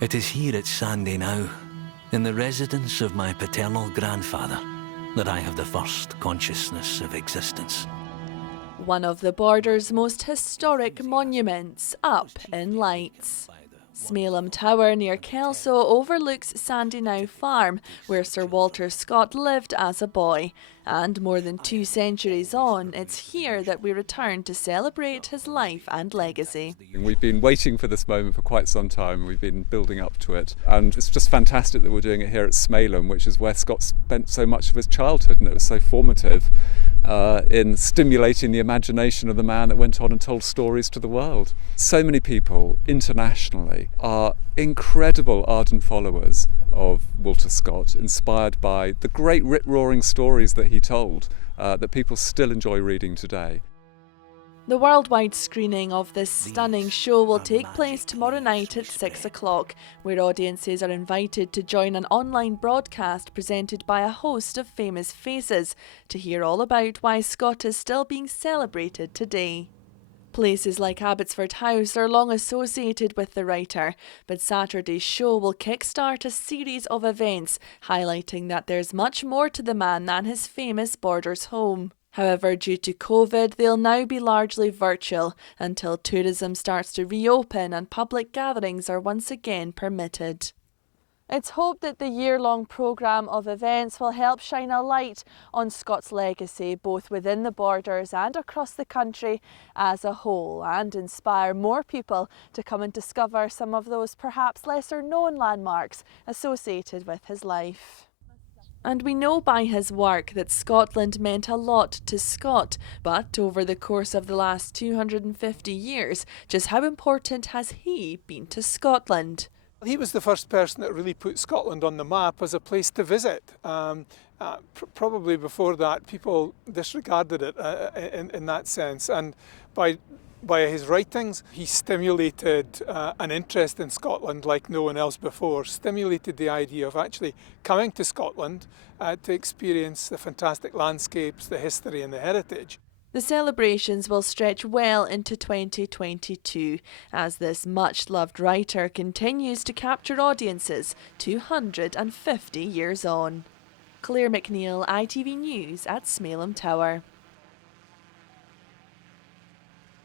It is here at Sandy now, in the residence of my paternal grandfather, that I have the first consciousness of existence. One of the border's most historic monuments, up in lights. Smailholm Tower near Kelso overlooks Sandynow Farm, where Sir Walter Scott lived as a boy. And more than 2 centuries on, it's here that we return to celebrate his life and legacy. We've been waiting for this moment for quite some time. We've been building up to it. And it's just fantastic that we're doing it here at Smailholm, which is where Scott spent so much of his childhood, and it was so formative in stimulating the imagination of the man that went on and told stories to the world. So many people internationally are incredible ardent followers of Walter Scott, inspired by the great rip-roaring stories that he told that people still enjoy reading today. The worldwide screening of this stunning show will take place tomorrow night at 6 o'clock, where audiences are invited to join an online broadcast presented by a host of famous faces to hear all about why Scott is still being celebrated today. Places like Abbotsford House are long associated with the writer, but Saturday's show will kickstart a series of events highlighting that there's much more to the man than his famous Borders home. However, due to COVID, they'll now be largely virtual until tourism starts to reopen and public gatherings are once again permitted. It's hoped that the year-long programme of events will help shine a light on Scott's legacy, both within the borders and across the country as a whole, and inspire more people to come and discover some of those perhaps lesser-known landmarks associated with his life. And we know by his work that Scotland meant a lot to Scott, but over the course of the last 250 years, just how important has he been to Scotland? He was the first person that really put Scotland on the map as a place to visit. Probably before that, people disregarded it in that sense. And by his writings, he stimulated an interest in Scotland like no one else before, stimulated the idea of actually coming to Scotland to experience the fantastic landscapes, the history and the heritage. The celebrations will stretch well into 2022 as this much-loved writer continues to capture audiences 250 years on. Claire McNeil, ITV News at Smailholm Tower.